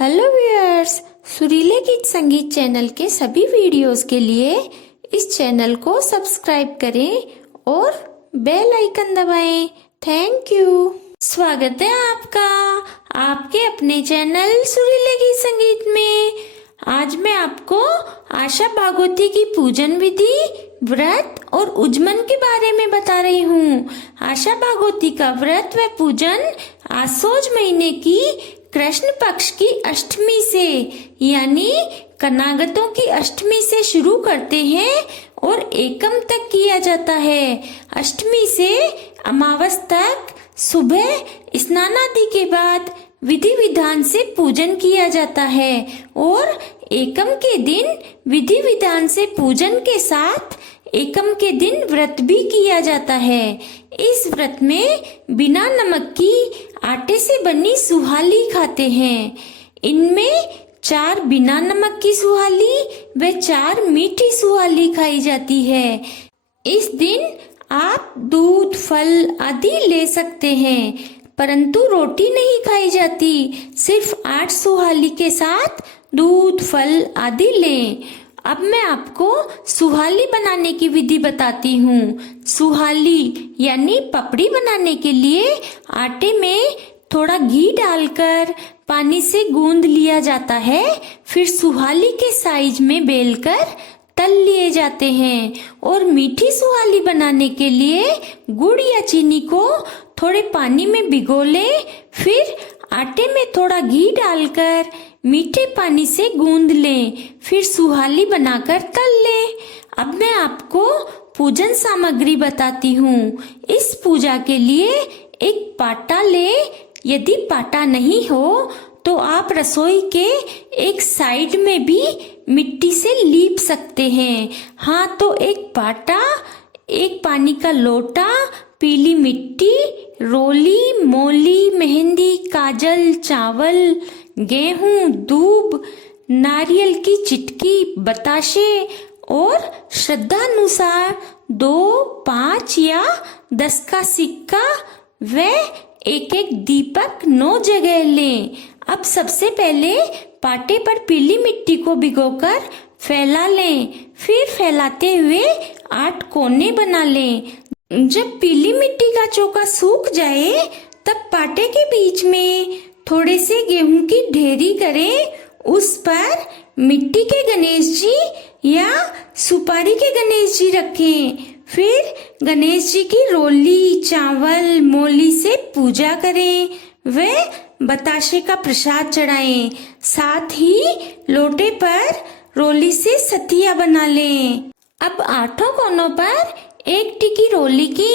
Hello viewers, सुरीले गीत संगीत channel के सभी वीडियोस के लिए इस चैनल को सब्सक्राइब करें और बेल आइकन दबाएं। Thank you. स्वागत है आपका आपके अपने चैनल सुरीले गीत संगीत में। आज मैं आपको आशा भागवती की पूजन विधि, व्रत और उज्जमन के बारे में बता रही हूँ। आशा भागवती का व्रत व पूजन आसोज महीने की कृष्ण पक्ष की अष्टमी से यानी कनागतों की अष्टमी से शुरू करते हैं और एकम तक किया जाता है। अष्टमी से अमावस तक सुबह स्नानादि के बाद विधि विधान से पूजन किया जाता है और एकम के दिन विधि विधान से पूजन के साथ एकम के दिन व्रत भी किया जाता है। इस व्रत में बिना नमक की आटे से बनी सुहाली खाते हैं। इनमें 4 बिना नमक की सुहाली व 4 मीठी सुहाली खाई जाती है। इस दिन आप दूध, फल आदि ले सकते हैं, परंतु रोटी नहीं खाई जाती। सिर्फ 8 सुहाली के साथ दूध, फल आदि लें। अब मैं आपको सुहाली बनाने की विधि बताती हूँ। सुहाली यानी पपड़ी बनाने के लिए आटे में थोड़ा घी डालकर पानी से गूंद लिया जाता है। फिर सुहाली के साइज में बेलकर तल लिए जाते हैं। और मीठी सुहाली बनाने के लिए गुड़ या चीनी को थोड़े पानी में भिगो लें। फिर आटे में थोड़ा घी डालकर मीठे पानी से गूंद लें। फिर सुहाली बनाकर तल लें। अब मैं आपको पूजन सामग्री बताती हूँ। इस पूजा के लिए एक पाटा लें। यदि पाटा नहीं हो तो आप रसोई के एक साइड में भी मिट्टी से लीप सकते हैं। हाँ, तो एक पाटा, एक पानी का लोटा, पीली मिट्टी, रोली, मोली, मेहंदी, काजल, चावल, गेहूं, दूब, नारियल की चिटकी, बताशे और श्रद्धानुसार 2, 5 या 10 का सिक्का व एक दीपक 9 जगह लें। अब सबसे पहले पाटे पर पीली मिट्टी को भिगोकर फैला लें। फिर फैलाते हुए 8 कोने बना लें। जब पीली मिट्टी का चोखा सूख जाए तब पाटे के बीच में थोड़े से गेहूं की ढेरी करें। उस पर मिट्टी के गणेश जी या सुपारी के गणेश जी रखें। फिर गणेश जी की रोली, चावल, मोली से पूजा करें व बताशे का प्रसाद चढ़ाएं। साथ ही लोटे पर रोली से सतिया बना लें। अब 8 कोनों पर एक टिकी रोली की,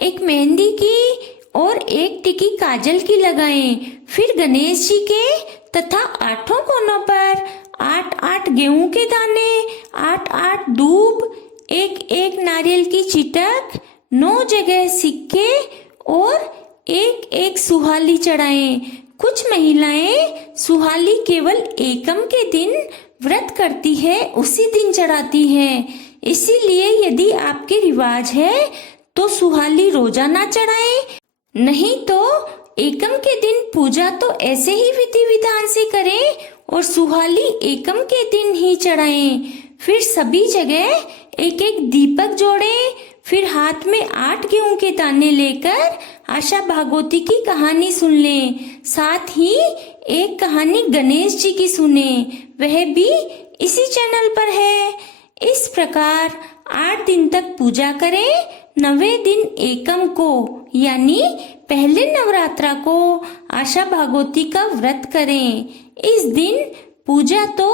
एक मेहंदी की और एक टिकी काजल की लगाएं। फिर गणेश जी के तथा 8 कोनों पर 8-8 गेहूं के दाने, 8-8 दूब, एक नारियल की चिटक, 9 जगह सिक्के और एक सुहाली चढ़ाएं। कुछ महिलाएं सुहाली केवल एकम के दिन व्रत करती है, उसी दिन चढ़ाती हैं। इसीलिए यदि आपके रिवाज है तो सुहाली रोजाना चढ़ाएं, नहीं तो एकम के दिन पूजा तो ऐसे ही विधि विधान से करें और सुहाली एकम के दिन ही चढ़ाएं। फिर सभी जगह एक दीपक जोड़ें। फिर हाथ में 8 गेहूं के दाने लेकर आशा भागवती की कहानी सुन लें। साथ ही एक कहानी गणेश जी की सुने, वह भी इसी चैनल पर है। इस प्रकार 8 दिन तक पूजा करें। 9वें दिन एकम को यानी पहले नवरात्रा को आशा भागवती का व्रत करें। इस दिन पूजा तो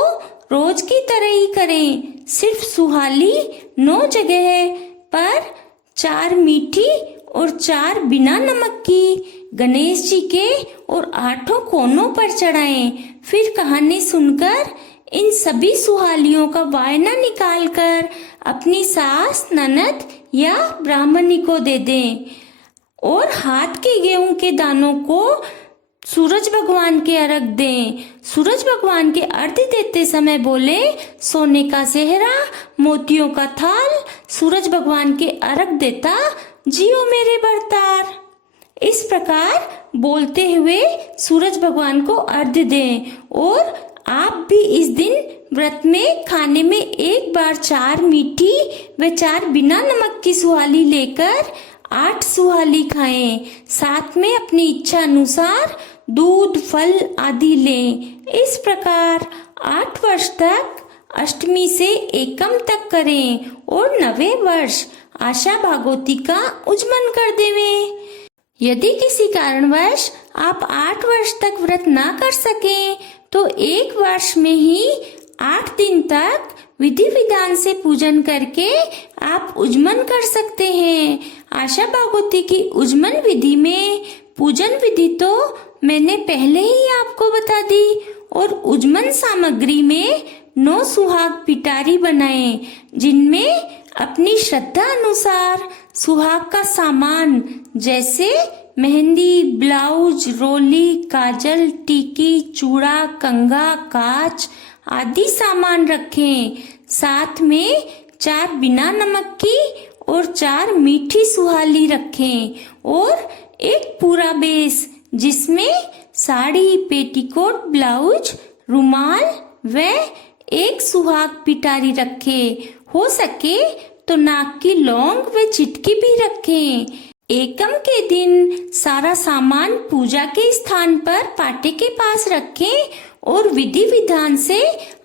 रोज की तरह ही करें। सिर्फ सुहाली 9 जगह पर 4 मीठी और 4 बिना नमक की गणेश जी के और 8 कोनों पर चढ़ाएं। फिर कहानी सुनकर इन सभी सुहालियों का वायना निकालकर अपनी सास, ननद या ब्राह्मणी को दे दें और हाथ के गेहूं के दानों को सूरज भगवान के अर्घ दें। सूरज भगवान के अर्घ देते समय बोले, सोने का सेहरा, मोतियों का थाल, सूरज भगवान के अर्घ देता, जियो मेरे बरतार। इस प्रकार बोलते हुए सूरज भगवान को अर्घ्य दें। और आप भी इस दिन व्रत में खाने में एक बार 4 मीठी व 4 बिना नमक की सुहाली लेकर 8 सुहाली खाएं। साथ में अपनी इच्छा अनुसार दूध फल आदि लें। इस प्रकार 8 वर्ष तक अष्टमी से एकम तक करें और 9वें वर्ष आशा भागवती का उज्जमन कर देवें। यदि किसी कारणवश आप 8 वर्ष तक व्रत ना कर सकें तो 1 वर्ष में ही 8 दिन तक विधि विधान से पूजन करके आप उज्जमन कर सकते हैं। आशा भागवती की उज्जमन विधि में पूजन विधि तो मैंने पहले ही आपको बता दी। और उज्जमन सामग्री में 9 सुहाग पिटारी बनाएं, जिनमें अपनी श्रद्धा अनुसार सुहाग का सामान जैसे मेहंदी, ब्लाउज, रोली, काजल, टीकी, चूड़ा, कंघा, कांच आदि सामान रखें। साथ में 4 बिना नमक की और 4 मीठी सुहाली रखें और एक पूरा बेस जिसमें साड़ी, पेटीकोट, ब्लाउज, रुमाल व एक सुहाग पिटारी रखें। हो सके तो नाक की लौंग व चिटकी भी रखें। एकम के दिन सारा सामान पूजा के स्थान पर पाटे के पास रखें और विधि विधान से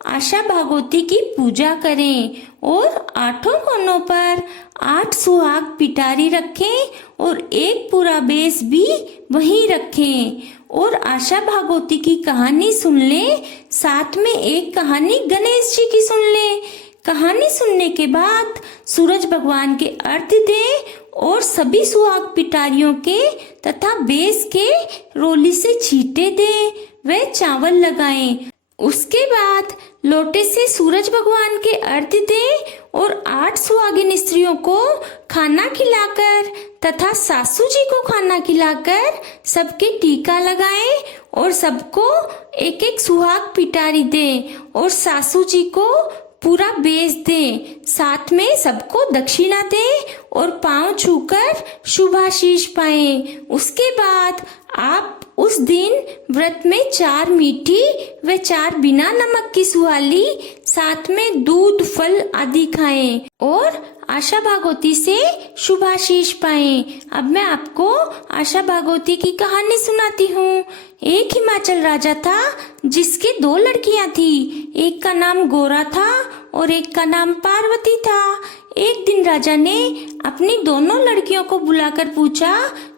आशा भागवती की पूजा करें और 8 कोनों पर 8 सुहाग पिटारी रखें और एक पूरा बेस भी वहीं रखें और आशा भागवती की कहानी सुन लें। साथ में एक कहानी गणेश जी की सुन लें। कहानी सुनने के बाद सूरज भगवान के अर्घ्य दें और सभी सुहाग पिटारियों के तथा बेस के रोली से छींटे दें व चावल लगाएं। उसके बाद लोटे से सूरज भगवान के अर्घ्य दें और 8 सुहागिन स्त्रियों को खाना खिलाकर तथा सासू जी को खाना खिलाकर सबके टीका लगाएं और सबको एक एक सुहाग पिटारी दें और सासू जी को पूरा बेच दें। साथ में सबको दक्षिणा दें और पांव छूकर शुभाशीष पाएं। उसके बाद आप उस दिन व्रत में 4 मीठी व 4 बिना नमक की सुहाली साथ में दूध फल आदि खाएं और आशा भागवती से शुभाशीष पाएं। अब मैं आपको आशा भागवती की कहानी सुनाती हूँ। एक हिमाचल राजा था जिसके 2 लड़कियां थी। एक का नाम गोरा था और एक का नाम पार्वती था। एक दिन राजा ने अपनी दोनों लड़कियों को बुलाकर पूछा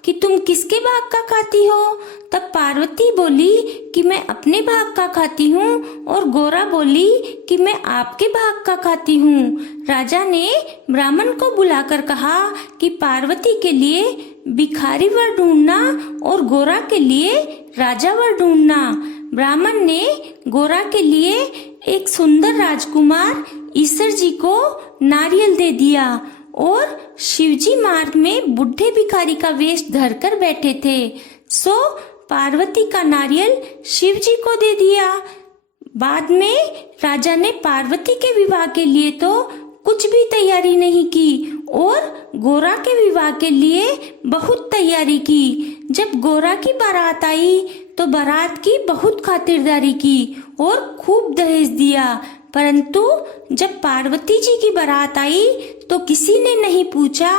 कि तुम किसके भाग का खाती हो। तब पार्वती बोली कि मैं अपने भाग का खाती हूँ और गोरा बोली कि मैं आपके भाग का खाती हूँ। राजा ने ब्राह्मण को बुलाकर कहा कि पार्वती के लिए भिखारी वर ढूंढना और गोरा के लिए राजा वर ढूंढना। ब्राह्मण ने गोरा के लिए एक सुंदर राजकुमार ईश्वर जी को नारियल दे दिया और शिवजी मार्ग में बुढ़े भिखारी का वेश धरकर बैठे थे, सो पार्वती का नारियल शिवजी को दे दिया। बाद में राजा ने पार्वती के विवाह के लिए तो कुछ भी तैयारी नहीं की और गोरा के विवाह के लिए बहुत तैयारी की। जब गोरा की बारात आई तो बारात की बहुत खातिरदारी की और खूब दहेज दिया, परंतु जब पार्वती जी की बारात आई तो किसी ने नहीं पूछा,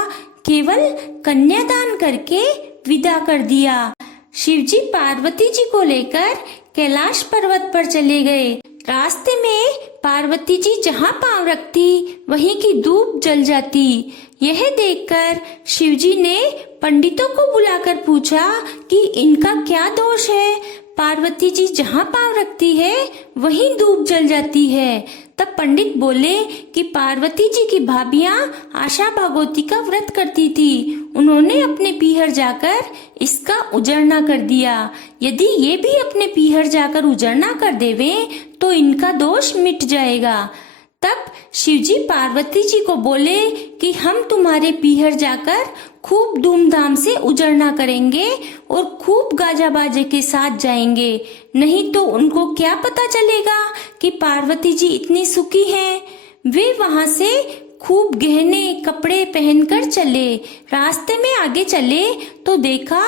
केवल कन्यादान करके विदा कर दिया। शिवजी पार्वती जी को लेकर कैलाश पर्वत पर चले गए। रास्ते में पार्वती जी जहाँ पांव रखती वहीं की धूप जल जाती। यह देखकर शिवजी ने पंडितों को बुलाकर पूछा कि इनका क्या दोष है। पार्वती जी जहाँ पांव रखती है वहीं धूप जल जाती है। तब पंडित बोले कि पार्वती जी की भाभियां आशा भागवती का व्रत करती थी, उन्होंने अपने पीहर जाकर इसका उजड़ना कर दिया। यदि ये भी अपने पीहर जाकर उजड़ना कर देवे तो इनका दोष मिट जाएगा। तब शिवजी पार्वती जी को बोले कि हम तुम्हारे पीहर जाकर खूब धूमधाम से उजड़ना करेंगे और खूब गाजा बाजे के साथ जाएंगे, नहीं तो उनको क्या पता चलेगा कि पार्वती जी इतनी सुखी हैं। वे वहां से खूब गहने कपड़े पहनकर चले। रास्ते में आगे चले तो देखा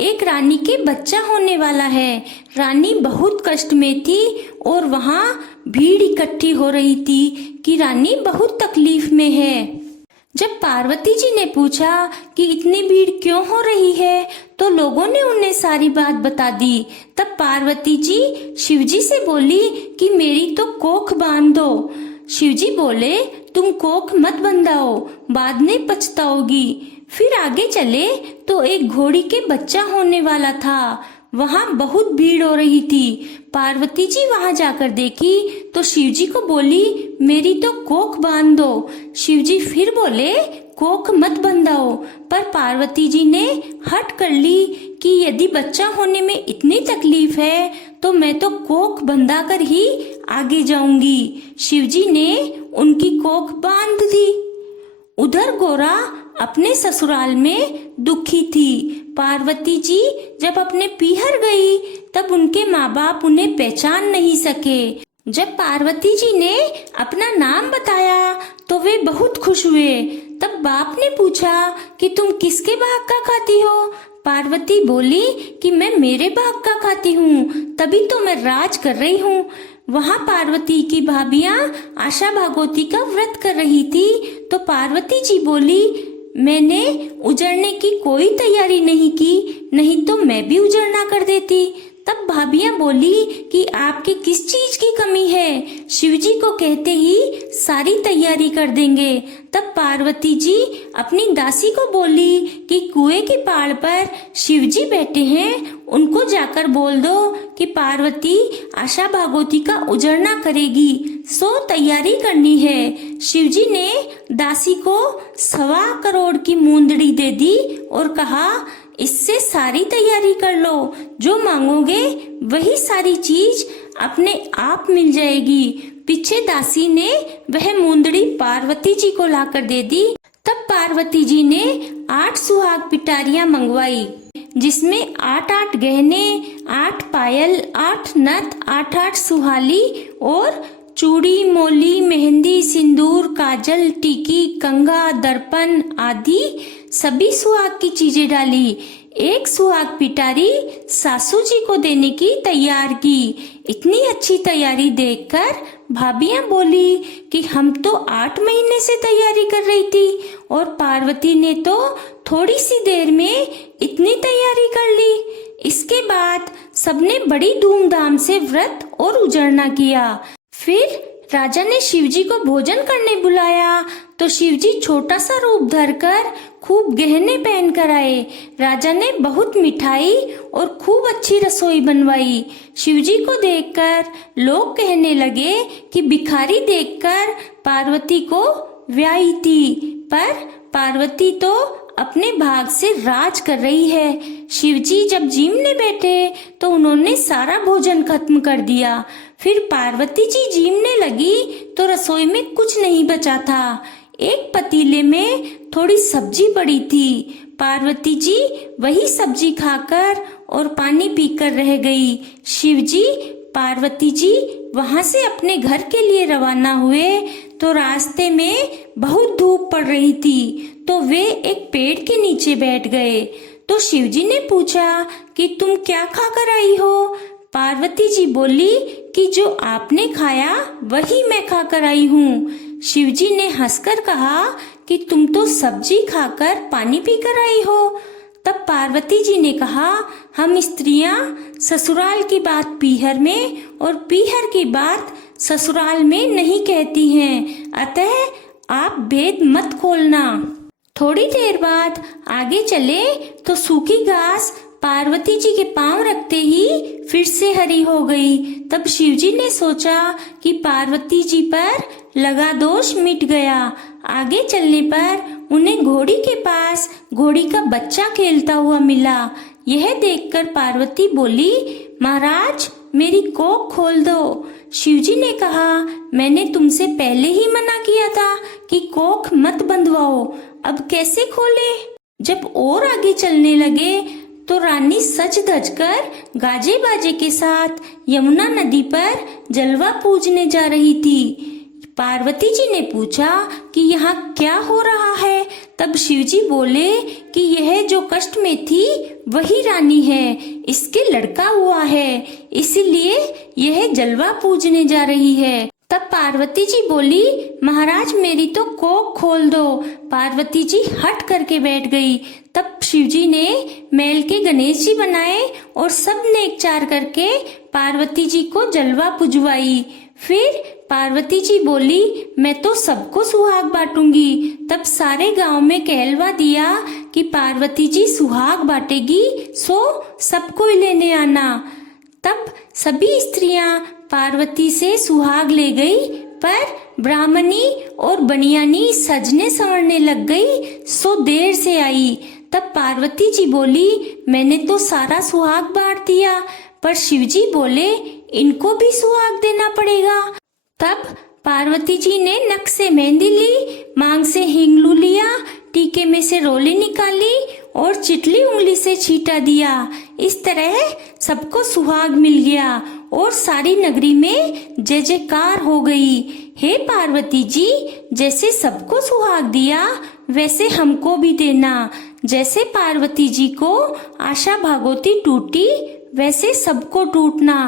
एक रानी के बच्चा होने वाला है। रानी बहुत कष्ट में थी और वहाँ भीड़ इकट्ठी हो रही थी कि रानी बहुत तकलीफ में है। जब पार्वती जी ने पूछा कि इतनी भीड़ क्यों हो रही है, तो लोगों ने उन्हें सारी बात बता दी। तब पार्वती जी शिवजी से बोली कि मेरी तो कोख बांध दो। शिवजी बोले, तुम कोख मत बंधाओ, बाद में पछताओगी। फिर आगे चले तो एक घोड़ी के बच्चा होने वाला था। वहाँ बहुत भीड़ हो रही थी। पार्वती जी वहाँ जाकर देखी तो शिवजी को बोली, मेरी तो कोख बांध दो। शिवजी फिर बोले, कोख मत बंधाओ। पर पार्वती जी ने हट कर ली कि यदि बच्चा होने में इतनी तकलीफ है तो मैं तो कोख बंधा कर ही आगे जाऊंगी। शिवजी ने उनकी कोख बांध दी। उधर गोरा अपने ससुराल में दुखी थी। पार्वती जी जब अपने पीहर गई तब उनके माँ बाप उन्हें पहचान नहीं सके। जब पार्वती जी ने अपना नाम बताया तो वे बहुत खुश हुए। तब बाप ने पूछा कि तुम किसके भाग का खाती हो? पार्वती बोली कि मैं मेरे भाग का खाती हूँ, तभी तो मैं राज कर रही हूँ। वहाँ पार्वती की भाभियाँ आशा भागवती का व्रत कर रही थी। तो पार्वती जी बोली, मैंने उजड़ने की कोई तैयारी नहीं की, नहीं तो मैं भी उजड़ना कर देती। तब भाभियाँ बोली कि आपकी किस चीज की कमी है, शिवजी को कहते ही सारी तैयारी कर देंगे। तब पार्वती जी अपनी दासी को बोली कि कुएं की पाड़ पर शिवजी बैठे हैं, उनको जाकर बोल दो कि पार्वती आशा भागवती का उजड़ना करेगी, सो तैयारी करनी है। शिवजी ने दासी को 1.25 करोड़ की मुंदड़ी दे दी और कहा, इससे सारी तैयारी कर लो, जो मांगोगे वही सारी चीज अपने आप मिल जाएगी। पीछे दासी ने वह मुंदड़ी पार्वती जी को लाकर दे दी। तब पार्वती जी ने 8 सुहाग पिटारियां मंगवाई, जिसमें 8-8 गहने, 8 पायल, 8 नथ, 8-8 सुहाली और चूड़ी, मोली, मेहंदी, सिंदूर, काजल, टीकी, कंघा, दर्पण आदि सभी सुहाग की चीजें डाली। एक सुहाग पिटारी सासू जी को देने की तैयार की। इतनी अच्छी तैयारी देखकर भाभियां बोली कि हम तो 8 महीने से तैयारी कर रही थी और पार्वती ने तो थोड़ी सी देर में इतनी तैयारी कर ली। इसके बाद सबने बड़ी धूमधाम से व्रत और उजड़ना किया। फिर राजा ने शिवजी को भोजन करने बुलाया तो शिवजी छोटा सा रूप धरकर खूब गहने पहन कर आए। राजा ने बहुत मिठाई और खूब अच्छी रसोई बनवाई। शिवजी को देखकर लोग कहने लगे कि भिखारी देखकर पार्वती को व्याही थी, पर पार्वती तो अपने भाग से राज कर रही है। शिवजी जब जीमने बैठे तो उन्होंने सारा भोजन खत्म कर दिया। फिर पार्वती जी जीमने लगी तो रसोई में कुछ नहीं बचा था। एक पतीले में थोड़ी सब्जी पड़ी थी। पार्वती जी वही सब्जी खाकर और पानी पीकर रह गई। शिवजी पार्वती जी वहां से अपने घर के लिए रवाना हुए तो रास्ते में बहुत धूप पड़ रही थी, तो वे एक पेड़ के नीचे बैठ गए। तो शिवजी ने पूछा कि तुम क्या खाकर आई हो? पार्वती जी बोली कि जो आपने खाया वही मैं खाकर आई हूँ। शिवजी ने हंसकर कहा कि तुम तो सब्जी खाकर पानी पीकर आई हो। तब पार्वती जी ने कहा, हम स्त्रियां ससुराल की बात पीहर में और पीहर की बात ससुराल में नहीं कहती हैं, अतः आप भेद मत खोलना। थोड़ी देर बाद आगे चले तो सूखी घास पार्वती जी के पांव रखते ही फिर से हरी हो गई। तब शिवजी ने सोचा कि पार्वती जी पर लगा दोष मिट गया। आगे चलने पर उन्हें घोड़ी के पास घोड़ी का बच्चा खेलता हुआ मिला। यह देखकर पार्वती बोली, महाराज मेरी कोख खोल दो। शिवजी ने कहा, मैंने तुमसे पहले ही मना किया था कि कोख मत बंधवाओ, अब कैसे खोले? जब और आगे चलने लगे तो रानी सज धज कर गाजे बाजे के साथ यमुना नदी पर जलवा पूजने जा रही थी। पार्वती जी ने पूछा कि यहाँ क्या हो रहा है। तब शिव जी बोले कि यह जो कष्ट में थी वही रानी है, इसके लड़का हुआ है, इसीलिए यह जलवा पूजने जा रही है। तब पार्वती जी बोली, महाराज मेरी तो कोख खोल दो। पार्वती जी हट करके बैठ गई। तब शिव जी ने मैल के गणेश जी बनाए और सब नेकचार करके पार्वती जी को जलवा पुजवाई। फिर पार्वती जी बोली, मैं तो सबको सुहाग बांटूंगी। तब सारे गांव में कहलवा दिया कि पार्वती जी सुहाग बांटेगी, सो सबको लेने आना। तब सभी स्त्रियां पार्वती से सुहाग ले गई, पर ब्राह्मणी और बनियानी सजने संवरने लग गई, सो देर से आई। तब पार्वती जी बोली, मैंने तो सारा सुहाग बांट दिया, पर शिवजी बोले इनको भी सुहाग देना पड़ेगा। तब पार्वती जी ने नक से मेहंदी ली, मांग से हिंगलू लिया, टीके में से रोली निकाली और चिटली उंगली से छींटा दिया। इस तरह सबको सुहाग मिल गया और सारी नगरी में जय जयकार हो गई। हे पार्वती जी, जैसे सबको सुहाग दिया वैसे हमको भी देना। जैसे पार्वती जी को आशा भागवती टूटी वैसे सबको टूटना।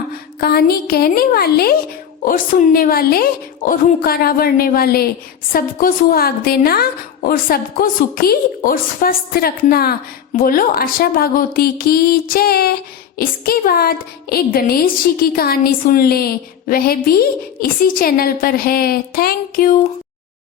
कहानी कहने वाले और सुनने वाले और हुंकारा भरने वाले सबको सुहाग देना और सबको सुखी और स्वस्थ रखना। बोलो आशा भागवती की जय। इसके बाद एक गणेश जी की कहानी सुन लें, वह भी इसी चैनल पर है। Thank you.